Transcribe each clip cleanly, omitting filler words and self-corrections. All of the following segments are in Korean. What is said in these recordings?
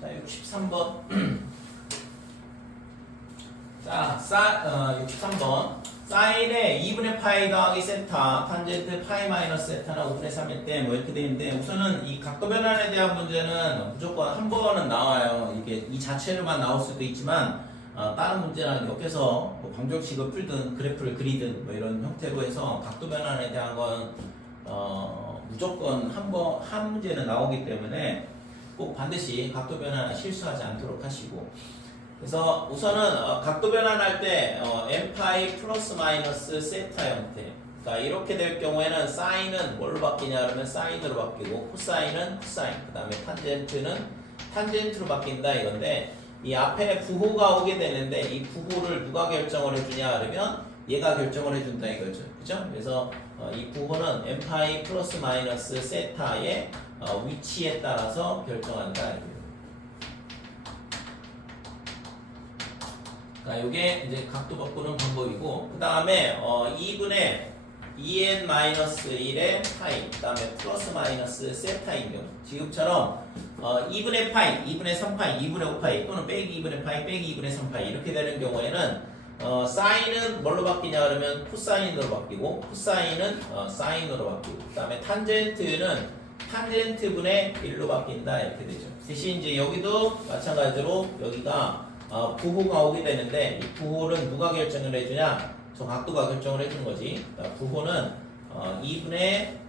자, 63번. 자, 63번. 사인의 2분의 파이 더하기 세타, 탄젠트 파이 마이너스 세타나 5분의 3일 때 뭐 이렇게 되어 있는데, 우선은 이 각도 변환에 대한 문제는 무조건 한 번은 나와요. 이게 이 자체로만 나올 수도 있지만, 다른 문제랑 엮여서 뭐 방정식을 풀든 그래프를 그리든 뭐 이런 형태로 해서 각도 변환에 대한 건 무조건 한 문제는 나오기 때문에 꼭 반드시 각도 변환 실수하지 않도록 하시고, 그래서 우선은 각도 변환할 때 n파이 플러스 마이너스 세타 형태. 그러니까 이렇게 될 경우에는 사인은 뭘로 바뀌냐 그러면 사인으로 바뀌고, 코사인은 코사인, 그 다음에 탄젠트는 탄젠트로 바뀐다 이건데, 이 앞에 부호가 오게 되는데 이 부호를 누가 결정을 해주냐 그러면 얘가 결정을 해준다 이거죠. 그죠? 그래서 이 부호는 n파이 플러스 마이너스 세타의 위치에 따라서 결정한다 이거예요. 그러니까 이게 이제 각도 바꾸는 방법이고, 그 다음에 2분의 2n-1의 파이, 그 다음에 플러스 마이너스 세타인 경우, 지금처럼 2분의 파이, 2분의 3파이, 2분의 5파이 또는 빼기 2분의 파이, 빼기 2분의 3파이 이렇게 되는 경우에는 사인은 뭘로 바뀌냐 그러면 코사인으로 바뀌고, 코사인은 사인으로 바뀌고, 그 다음에 탄젠트는 탄젠트분의 1로 바뀐다 이렇게 되죠. 대신 이제 여기도 마찬가지로 여기가 부호가 오게 되는데, 이 부호는 누가 결정을 해주냐? 저 각도가 결정을 해주는 거지. 부호는 2분의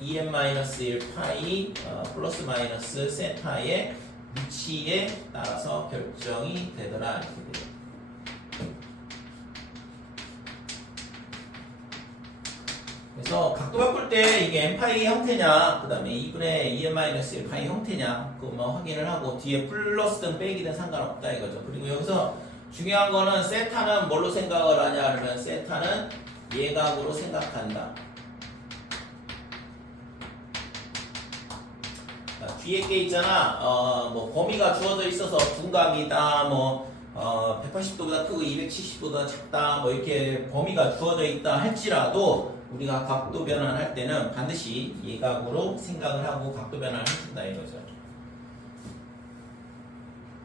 2n-1 파이 플러스 마이너스 세타의 위치에 따라서 결정이 되더라 이렇게 돼요. 그래서 각도 바꿀 때 이게 n파이 형태냐, 그 다음에 2분의 2n-1 파이 형태냐, 그거 뭐 확인을 하고 뒤에 플러스든 빼기든 상관없다 이거죠. 그리고 여기서 중요한 거는 세타는 뭘로 생각을 하냐 그러면 세타는 예각으로 생각한다. 뒤에 게 있잖아. 뭐 범위가 주어져 있어서 둔각이다, 뭐 180도보다 크고 270도보다 작다, 뭐 이렇게 범위가 주어져 있다 할지라도 우리가 각도 변환할 때는 반드시 예각으로 생각을 하고 각도 변환을 해준다 이거죠.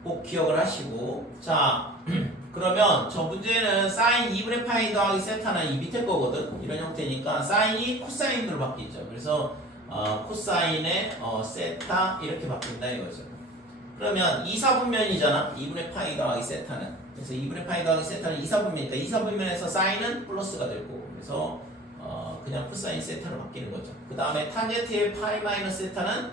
꼭 기억을 하시고, 자 그러면 저 문제는 사인 2분의 파이 더하기 세타는 이 밑에 거거든. 이런 형태니까 사인이 코사인으로 바뀌죠. 그래서 코사인의 세타 이렇게 바뀐다 이거죠. 그러면 2사분면이잖아 2분의 파이 더하기 세타는. 그래서 2분의 파이 더하기 세타는 2사분면이니까 2사분면에서 사인은 플러스가 되고, 그래서 그냥 코사인 세타로 바뀌는 거죠. 그 다음에 탄젠트의 파이 마이너스 세타는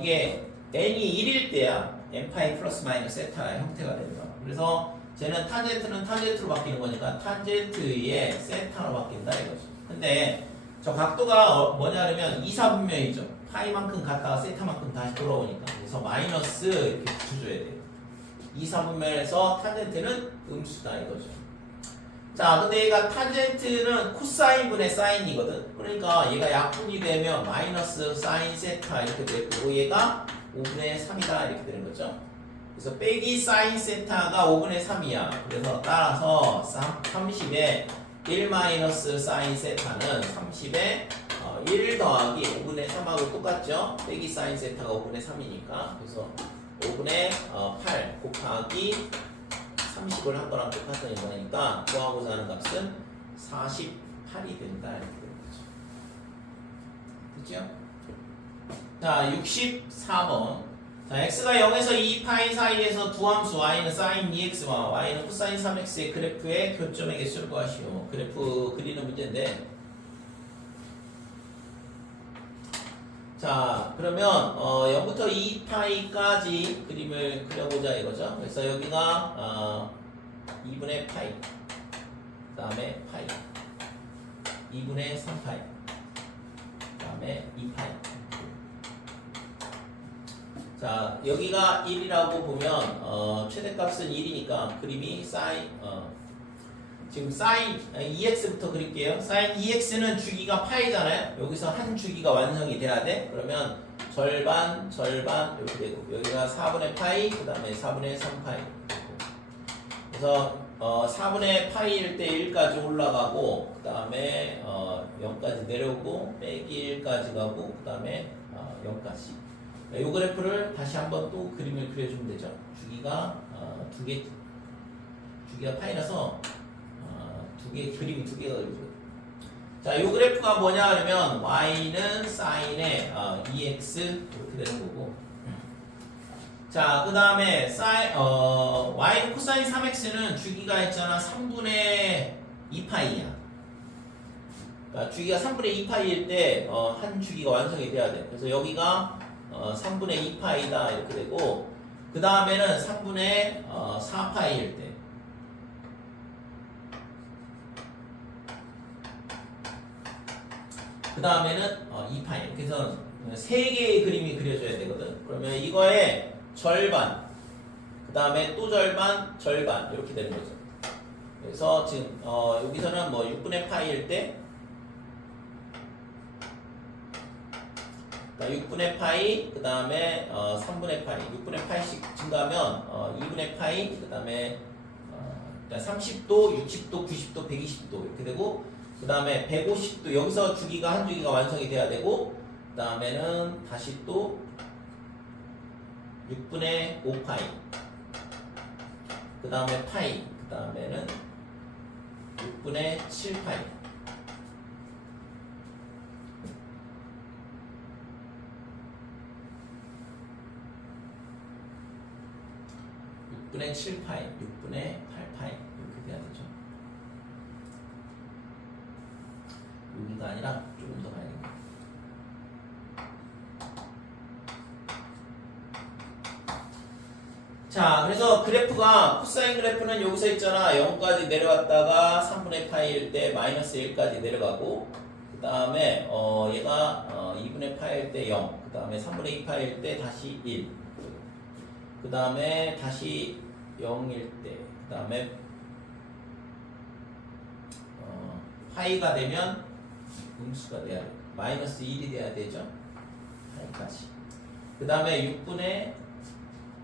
이게 n이 1일 때야 n파이 플러스 마이너스 세타의 형태가 됩니다. 그래서 쟤는 탄젠트는 탄젠트로 바뀌는 거니까 탄젠트의 세타로 바뀐다 이거죠. 근데 저 각도가 뭐냐면 2사분면이죠. 파이만큼 갔다가 세타만큼 다시 돌아오니까, 그래서 마이너스 이렇게 붙여줘야 돼요. 2사분면에서 탄젠트는 음수다 이거죠. 자, 근데 얘가 탄젠트는 코사인분의 사인이거든. 그러니까 얘가 약분이 되면 마이너스 사인 세타 이렇게 되고, 얘가 5분의 3이다 이렇게 되는 거죠. 그래서 빼기 사인 세타가 5분의 3이야. 그래서 따라서 30에 1 마이너스 사인 세타는 30에 1 더하기 5분의 3하고 똑같죠. 빼기 사인 세타가 5분의 3이니까. 그래서 5분의 8 곱하기 30을 한 거랑 똑같은 거니까 구하고자 하는 값은 48이 된다 이렇게 되는 거죠. 됐죠? 자, 64번. 자, x가 0에서 2파이 사이에서 두 함수 y는 sin 2x와 y는 코사인 3x의 그래프의 교점의 개수를 구하시오. 그래프 그리는 문제인데, 자 그러면 0부터 2파이까지 그림을 그려보자 이거죠. 그래서 여기가 2분의 파이, 그 다음에 파이, 2분의 3파이, 그 다음에 2파이. 자, 여기가 1이라고 보면 최대값은 1이니까 그림이 사인 지금 사인 2x부터 그릴게요. 사인 2x는 주기가 파이잖아요. 여기서 한 주기가 완성이 돼야 돼. 그러면 절반 절반 이렇게 되고, 여기가 4분의 파이, 그 다음에 4분의 3파이. 그래서 4분의 파이일 때 1까지 올라가고, 그 다음에 0까지 내려오고, 빼기 1까지 가고, 그 다음에 0까지. 이 그래프를 다시 한번 또 그림을 그려주면 되죠. 주기가 주기가 파이라서 그림이 두 개가 그려져요. 자, 이 그래프가 뭐냐 하면 y는 사인의 2x 이렇게 되는 거고. 자, 그 다음에 y는 코사인 3x는 주기가 있잖아 3분의 2파이야. 그러니까 주기가 3분의 2파이일 때 한 주기가 완성이 돼야 돼. 그래서 여기가 3분의 2파이다 이렇게 되고, 그 다음에는 3분의 4파이일 때, 그 다음에는 2파이. 이렇게 해서 3개의 그림이 그려져야 되거든. 그러면 이거의 절반, 그 다음에 또 절반, 절반 이렇게 되는 거죠. 그래서 지금 여기서는 뭐 6분의 파이일 때 6분의 파이, 그 다음에 3분의 파이, 6분의 파이씩 증가하면 2분의 파이, 그 다음에 30도, 60도, 90도, 120도 이렇게 되고, 그 다음에 150도, 여기서 주기가 한 주기가 완성이 돼야 되고, 그 다음에는 다시 또 6분의 5파이, 그 다음에 파이, 그 다음에는 6분의 7파이. 6분의 7파이, 6분의 8파이 이렇게 돼야 되죠. 여기가 아니라 조금 더 가야겠네. 자, 그래서 그래프가 코사인 그래프는 여기서 있잖아. 0까지 내려왔다가 3분의 파이일 때 마이너스 1까지 내려가고, 그 다음에 얘가 2분의 파이일 때 0, 그 다음에 3분의 2 파이일 때 다시 1, 그 다음에 다시 0일 때, 그 다음에 파이가 되면 음수가 돼야 돼. 마이너스 1이 돼야 되죠. 파이까지. 그 다음에 6분의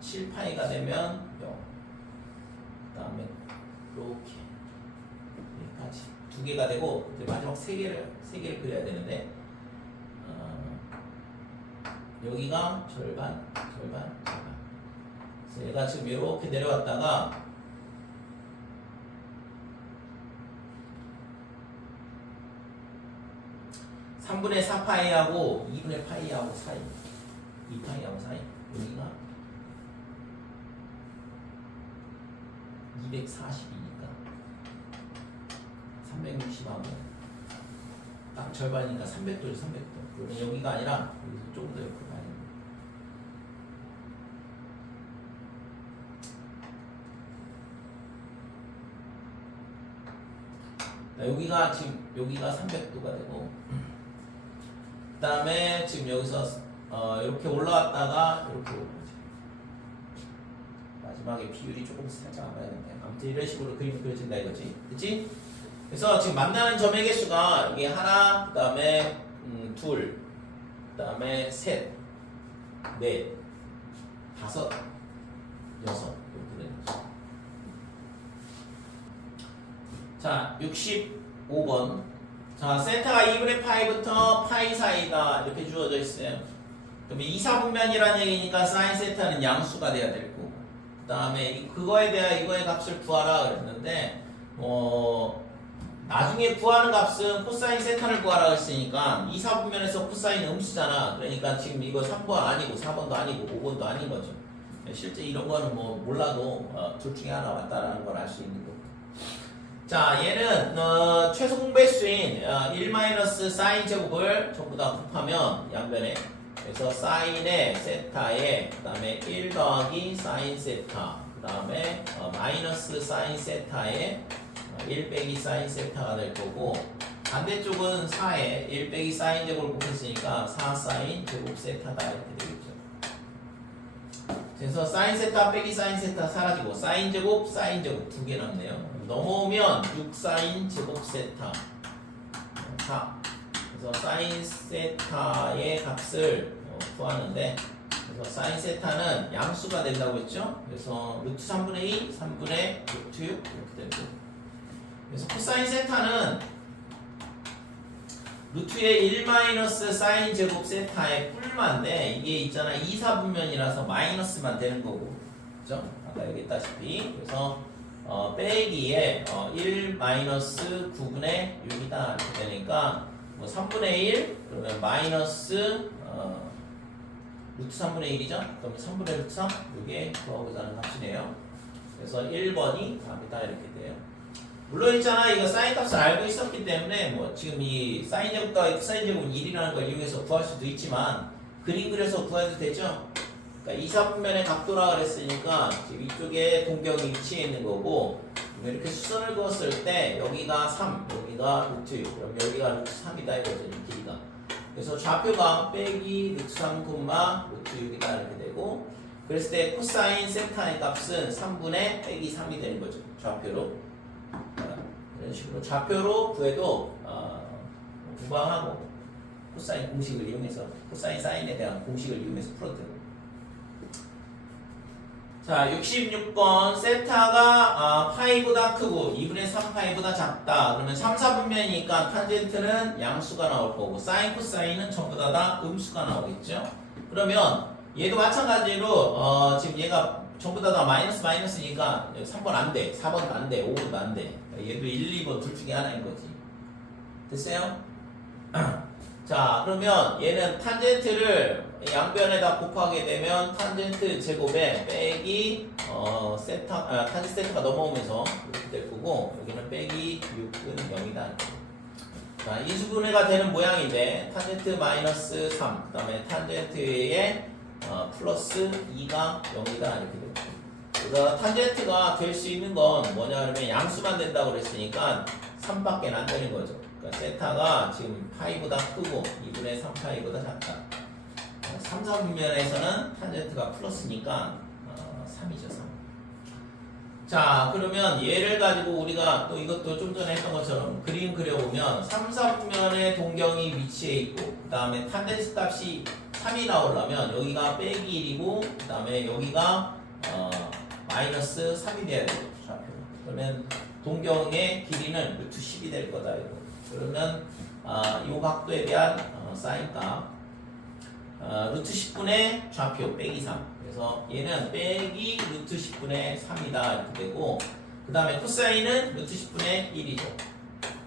7파이가 되면 0. 그 다음에 이렇게 여기까지 두 개가 되고, 이제 마지막 세 개를 그려야 되는데, 여기가 절반, 절반, 절반. 그래서 얘가 지금 이렇게 내려왔다가 (3분의 4파이하고) (2분의 파이하고) 사이, 2파이하고 사이, 여기가 240이니까 360하고 딱 절반이니까 300도죠. 300도. 그러면 여기가 아니라 여기서 조금 더 옆으로 가야 됩니다. 여기가 지금 여기가 300도가 되고, 그 다음에 지금 여기서 이렇게 올라왔다가 이렇게 올라오죠. 마지막에 비율이 조금 살짝 안 맞는데, 아무튼 이런 식으로 그림이 그려진다 이거지, 그렇지? 그래서 지금 만나는 점의 개수가 이게 하나, 그 다음에 둘, 그 다음에 셋, 넷, 다섯, 여섯 이렇게 되는 거죠. 자, 65번. 자, 세타가 2분의 파이부터 파이 사이다 이렇게 주어져 있어요. 그러면 2, 4분면이라는 얘기니까 사인 세타는 양수가 돼야 될 거고, 그 다음에 그거에 대한 이거의 값을 구하라 그랬는데, 나중에 구하는 값은 코사인 세타를 구하라 그랬으니까 2, 4분면에서 코사인 음수잖아. 그러니까 지금 이거 3번 아니고 4번도 아니고 5번도 아닌 거죠. 실제 이런 거는 뭐 몰라도 둘 중에 하나 왔다라는 걸 알 수 있는 거고. 자, 얘는 최소 공배수인 1-사인 제곱을 전부 다 곱하면 양변에, 그래서 사인의 세타에, 그 다음에 1 더하기 사인 세타, 그 다음에 마이너스 사인 세타에 1 빼기 사인 세타가 될 거고, 반대쪽은 4에 1 빼기 사인 제곱을 곱했으니까 4 사인 제곱 세타다 이렇게 되겠죠. 그래서 사인 세타 빼기 사인 세타 사라지고 사인 제곱 두 개 남네요. 넘어오면 6 사인 제곱 세타 4. 그래서 사인 세타의 값을 구하는데, 그래서 사인 세타는 양수가 된다고 했죠. 그래서 루트 3분의 2, 3분의 루트 6 이렇게 되고, 그래서 코사인 세타는 루트의 1 마이너스 사인 제곱 세타의 뿔만데 이게 있잖아 2, 4분면이라서 마이너스만 되는 거고 그죠? 아까 얘기했다시피 그래서 빼기에 1 마이너스 9분의 6이다 이렇게 되니까 뭐 3분의 1 그러면 마이너스 루트 3분의 1이죠? 그러면 3분의 루트 3 이게 구하고자 하는 값이네요. 그래서 1번이 답이다 이렇게 돼요. 물론 있잖아 이거 사인 값을 알고 있었기 때문에 뭐 지금 이 사인 제곱과 사인 제곱은 1이라는 걸 이용해서 구할 수도 있지만 그림 그려서 구해도 되죠? 그러니까 2, 4분면의 각도라 그랬으니까 지금 이쪽에 동경이 위치해 있는 거고 이렇게 수선을 그었을 때 여기가 3, 여기가 루트 6 그럼 여기가 루트 3이다 이거죠 이 길이가. 그래서 좌표가 빼기 루트 3, 루트 6이다 이렇게 되고 그랬을 때 코사인 세타의 값은 3분의 빼기 3이 되는 거죠 좌표로. 이런 식으로 좌표로 구해도 무방하고 코사인 공식을 이용해서 코사인 사인에 대한 공식을 이용해서 풀어도 되고. 자 66번 세타가 파이보다 크고 2분의 3파이보다 작다 그러면 3, 4분면이니까 탄젠트는 양수가 나올 거고 사인 코사인은 전부 다 음수가 나오겠죠. 그러면 얘도 마찬가지로 지금 얘가 전부 다 마이너스니까 3번 안 돼, 4번도 안 돼, 5번도 안 돼. 얘도 1, 2번 둘 중에 하나인 거지. 됐어요? 자, 그러면 얘는 탄젠트를 양변에다 곱하게 되면 탄젠트 제곱에 빼기 탄젠트 세타가 넘어오면서 이렇게 될 거고 여기는 빼기 6은 0이다. 자, 인수분해가 되는 모양인데 탄젠트 마이너스 3, 그 다음에 탄젠트에 플러스 2가 0이다 이렇게 됩니다. 그래서 탄젠트가 될 수 있는 건 뭐냐 그러면 양수만 된다고 그랬으니까 3밖에 안 되는 거죠. 그러니까 세타가 지금 파이보다 크고 2분의 3파이보다 작다. 3, 4분면에서는 탄젠트가 플러스니까 3이죠 3. 자 그러면 얘를 가지고 우리가 또 이것도 좀 전에 했던 것처럼 그림 그려보면 3, 4분면에 동경이 위치해 있고 그 다음에 탄젠트 값이 3이 나오려면 여기가 빼기 1이고 그 다음에 여기가 마이너스 3이 돼야 되죠 좌표. 그러면 동경의 길이는 루트 10이 될 거다 이거. 그러면 이 각도에 대한 사인값 루트 10분의 좌표 빼기 3. 그래서 얘는 빼기 루트 10분의 3이다 이렇게 되고 그 다음에 코사인은 루트 10분의 1이죠.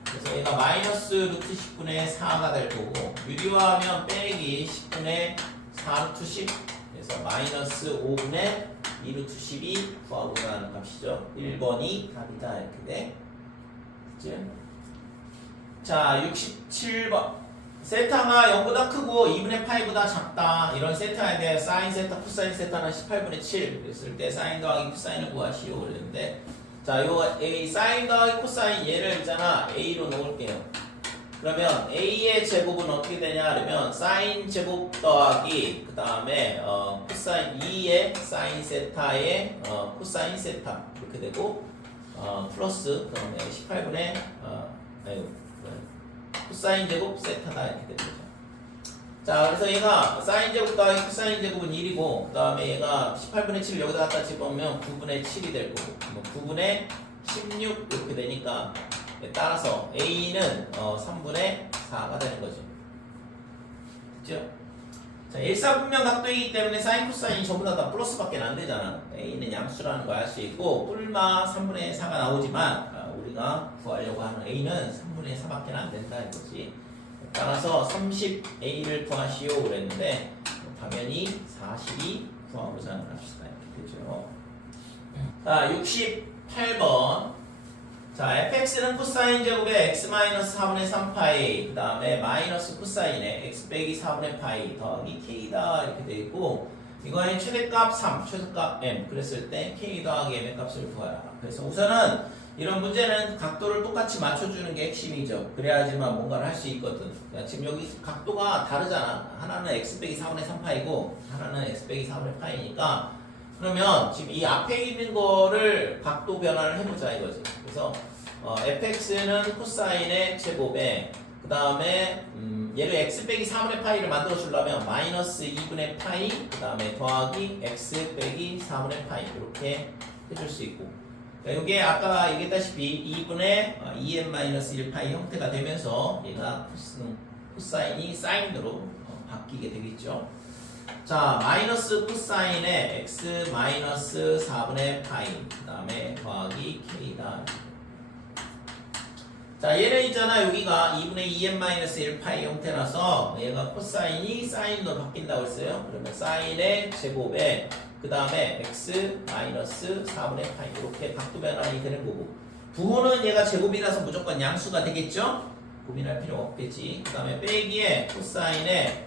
그래서 얘가 마이너스 루트 10분의 4가 될 거고 유리화하면 빼기 10분의 4 루트 10 그래서 마이너스 5분의 2 루트 10이 구하고자 하는 값이죠. 1번이 답이다 이렇게 돼. 그치? 자 67번 세타가 0보다 크고 2분의 파이보다 작다. 이런 세타에 대해 사인 세타, 코사인 세타는 18분의 7 그랬을 때 사인 더하기 코사인을 구하시오 그랬는데 자, 요 A 사인 더하기 코사인 얘를 있잖아 A로 놓을게요. 그러면 A의 제곱은 어떻게 되냐 하면 사인 제곱 더하기 그 다음에 코사인 2의 사인 세타의 코사인 세타 이렇게 되고 플러스 그다음에 18분의 코사인 제곱 세타다 이렇게 되는 거죠. 자, 그래서 얘가 사인 제곱 더하기 코사인 제곱은 1이고 그 다음에 얘가 18분의 7을 여기다 갖다 집어넣으면 9분의 7이 될 거고 9분의 16 이렇게 되니까 따라서 A는 3분의 4가 되는 거죠. 그죠? 자, 일사분면 각도이기 때문에 사인 코사인이 전부 다 플러스밖에 안 되잖아. A는 양수라는 걸 알 수 있고 뿔마 3분의 4가 나오지만 우리가 구하려고 하는 A는 3분의 4밖에 안 된다 이거지. 따라서 30A를 구하시오 그랬는데 당연히 40이 구하고자 하는 값이다 이렇게 되죠. 자 68번 자 fx는 코사인 제곱에 x-4분의 3파이 그 다음에 마이너스 코사인에 x 빼기 4분의 파이 더하기 k다 이렇게 되어 있고 이거의 최대값 3, 최소값 m 그랬을 때 k 더하기 m의 값을 구하라. 그래서 우선은 이런 문제는 각도를 똑같이 맞춰주는 게 핵심이죠. 그래야지만 뭔가를 할 수 있거든. 그러니까 지금 여기 각도가 다르잖아. 하나는 x 빼기 4분의 3파이고 하나는 x 빼기 4분의 파이니까 그러면 지금 이 앞에 있는 거를 각도 변화를 해보자 이거지. 그래서 fx는 코사인의 제곱에 그 다음에 얘를 x 빼기 4분의 파이를 만들어 주려면 마이너스 2분의 파이 그 다음에 더하기 x 빼기 4분의 파이 이렇게 해줄 수 있고 이게 아까 얘기했다시피 2분의 2n-1파이 형태가 되면서 얘가 코사인이 사인으로 바뀌게 되겠죠. 자, 마이너스 코사인의 x 마이너스 4분의 파이 그 다음에 더하기 k다. 자, 얘는 있잖아. 여기가 2분의 2n-1 파이 형태라서 얘가 코사인이 사인으로 바뀐다고 했어요. 그러면 사인의 제곱에 그 다음에 x 마이너스 4분의 파이 이렇게 각도 변환이 되는 거고, 부호는 얘가 제곱이라서 무조건 양수가 되겠죠? 고민할 필요 없겠지. 그 다음에 빼기에 코사인의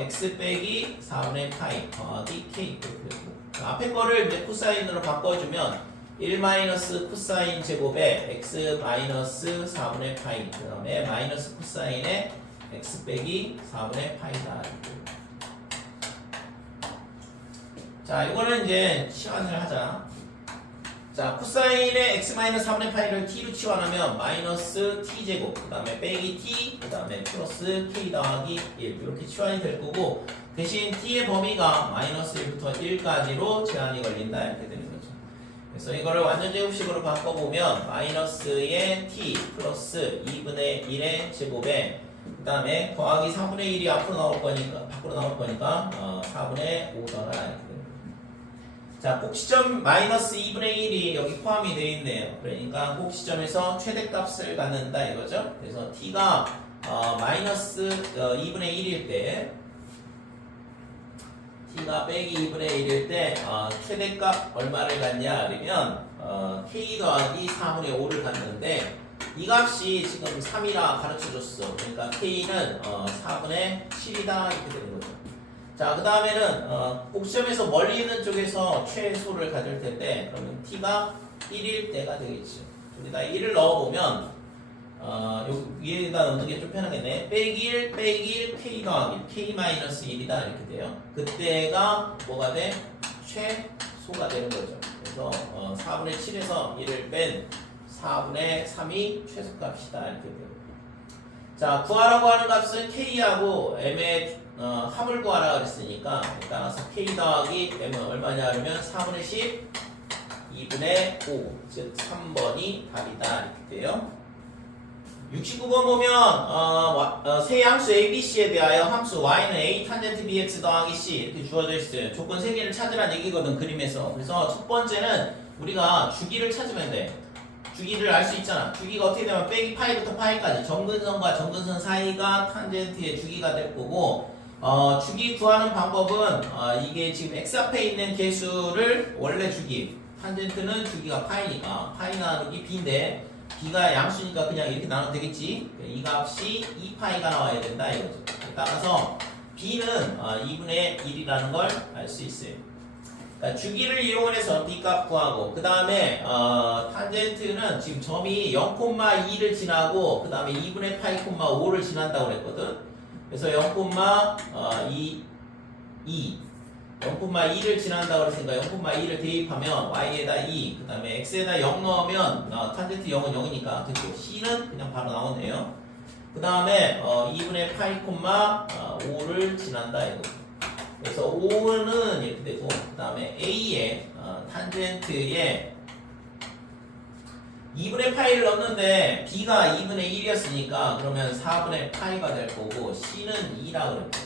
x 빼기 4분의 파이 더하기 k 이렇게 되고, 앞에 거를 이제 코사인으로 바꿔주면 1 마이너스 코사인 제곱에 x 마이너스 4분의 파이 그 다음에 마이너스 코사인의 x 빼기 4분의 파이다. 자, 이거는 이제 치환을 하자. 자, 코사인의 x 마이너스 4분의 파이를 t로 치환하면 마이너스 t 제곱 그 다음에 빼기 t 그 다음에 플러스 k 더하기 1 이렇게 치환이 될 거고, 대신 t의 범위가 마이너스 1부터 1까지로 제한이 걸린다 이렇게 되는 거죠. 그래서 이거를 완전 제곱식으로 바꿔보면 마이너스의 t 플러스 2분의 1의 제곱에 그 다음에 더하기 4분의 1이 앞으로 나올 거니까 밖으로 나올 거니까 4분의 5 더라 이렇게 됩니다. 자, 꼭지점 마이너스 2분의 1이 여기 포함이 되어 있네요. 그러니까 꼭지점에서 최대값을 갖는다 이거죠. 그래서 t가 마이너스 2분의 1일 때 t가 빼기 2분의 1일 때 최대값 얼마를 갖냐 그러면 k 더하기 4분의 5를 갖는데, 이 값이 지금 3이라 가르쳐줬어. 그러니까 k는 4분의 7이다 이렇게 되는 거죠. 자, 그 다음에는 꼭지점에서 멀리 있는 쪽에서 최소를 가질 텐데, 그러면 t가 1일 때가 되겠죠. 여기다 1을 넣어보면 여기 위에다 넣는 게 좀 편하겠네. 빼기 1 빼기 1 k 더하기 k 마이너스 1이다 이렇게 돼요. 그때가 뭐가 돼? 최소가 되는 거죠. 그래서 4분의 7에서 1을 뺀 4분의 3이 최소값이다 이렇게 돼요. 자, 구하라고 하는 값은 k하고 m의 합을 구하라 그랬으니까, 따라서 k 더하기 m은 얼마냐 하면 4분의 10 2분의 5 즉 3번이 답이다 이렇게 돼요. 69번 보면 세 함수 ABC에 대하여 함수 y는 a 탄젠트 bx 더하기 c 이렇게 주어져 있어요. 조건 3개를 찾으란 얘기거든 그림에서. 그래서 첫 번째는 우리가 주기를 찾으면 돼. 주기를 알 수 있잖아. 주기가 어떻게 되면 빼기 파이부터 파이까지 정근선과 정근선 사이가 탄젠트의 주기가 될 거고, 주기 구하는 방법은 이게 지금 x 앞에 있는 개수를 원래 주기, 탄젠트는 주기가 파이니까 파이 나누기 b인데 b가 양수니까 그냥 이렇게 나눠도 되겠지. 이 값이 2파이가 나와야 된다 이거죠. 따라서 b는 2분의 1이라는 걸 알 수 있어요. 그러니까 주기를 이용해서 b 값 구하고, 그 다음에 탄젠트는 지금 점이 0,2를 지나고 그 다음에 2분의 파이, 5를 지난다고 그랬거든. 그래서 0,2를 지난다고 그랬으니까 0,2를 대입하면 y에다 2, 그 다음에 x에다 0 넣으면 탄젠트 0은 0이니까 됐고, c는 그냥 바로 나오네요. 그 다음에 2분의 파이, 5를 지난다 이거. 그래서 5는 이렇게 되고, 그 다음에 a에 탄젠트에 2분의 파이를 넣는데 b가 2분의 1이었으니까 그러면 4분의 파이가 될 거고, c는 2라고 그랬고,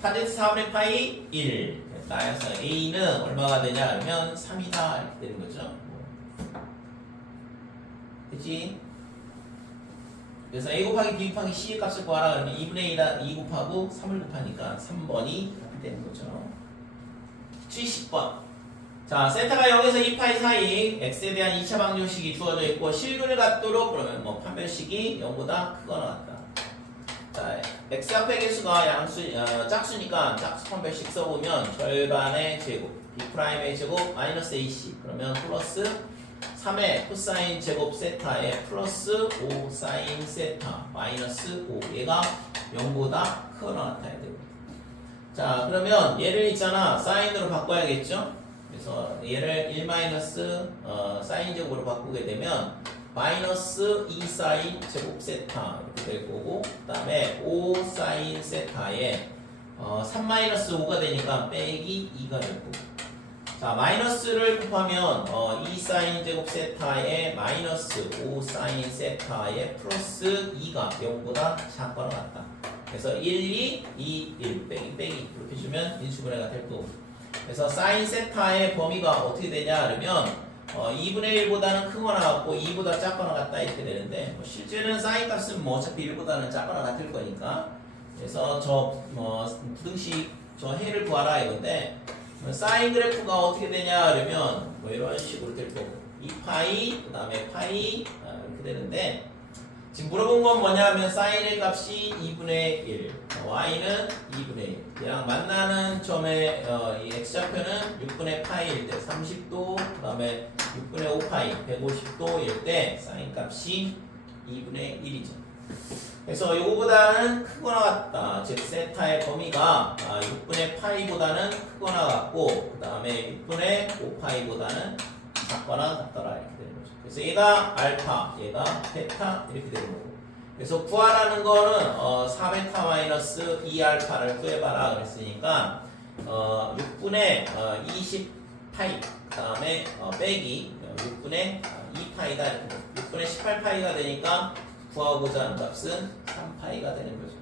탄젠트 4분의 파이 1 따라서 a는 얼마가 되냐 하면 3이다 이렇게 되는 거죠. 그치? 그래서 a 곱하기 b 곱하기 c의 값을 구하라 그러면 2분의 2 곱하고 3을 곱하니까 3번이 답이 되는 거죠. 70번. 자, 세타가 0에서 2파이 사이 x에 대한 2차 방정식이 주어져 있고, 실근을 갖도록 그러면 뭐 판별식이 0보다 크거나 같다. 자, x 앞의 개수가 짝수니까 짝수 판별식 써보면 절반의 제곱 b'의 제곱 마이너스 ac 그러면 플러스 3의 코사인 제곱 세타에 플러스 5 사인 세타 마이너스 5 얘가 0보다 크거나 같아야 되고, 자 그러면 얘를 있잖아 사인으로 바꿔야겠죠. 그래서 얘를 1 마이너스 사인 제곱으로 바꾸게 되면 마이너스 2 사인 제곱 세타 이렇게 될 거고, 그 다음에 5 사인 세타에 3 마이너스 5가 되니까 빼기 2가 될 거고, 자 마이너스를 곱하면 2 사인 제곱 세타에 마이너스 5 사인 세타에 플러스 2가 0보다 작거나 같다. 그래서 1, 2, 2, 1 빼기 빼기 이렇게 주면 인수분해가 될 거고. 그래서 사인 세타의 범위가 어떻게 되냐 그러면 2분의 1보다는 크거나 같고 2보다 작거나 같다 이렇게 되는데 뭐 실제는 사인 값은 뭐 어차피 1보다는 작거나 같을 거니까 그래서 부등식 저 해를 구하라 이건데 사인 그래프가 어떻게 되냐 그러면 뭐 이런 식으로 될 거고 2파이 그 다음에 파이 이렇게 되는데 지금 물어본 건 뭐냐면 사인의 값이 2분의 1 y는 2분의 1 얘랑 만나는 점의 이 x좌표는 6분의 파이일 때 30도 그 다음에 6분의 5파이 150도일 때 사인 값이 2분의 1이죠. 그래서 요거보다는 크거나 같다. 즉 세타의 범위가 6분의 파이보다는 크거나 같고 그 다음에 6분의 5파이보다는 작거나 같더라 이렇게 되는 거죠. 그래서 얘가 알파, 얘가 베타 이렇게 되는 거고. 그래서 구하라는 거는 4베타 마이너스 2알파를 구해봐라 그랬으니까 6분의 20파이 그 다음에 빼기 6분의 2파이다 이렇게 6분의 18파이가 되니까 구하고자 하는 값은 3파이가 되는 거죠.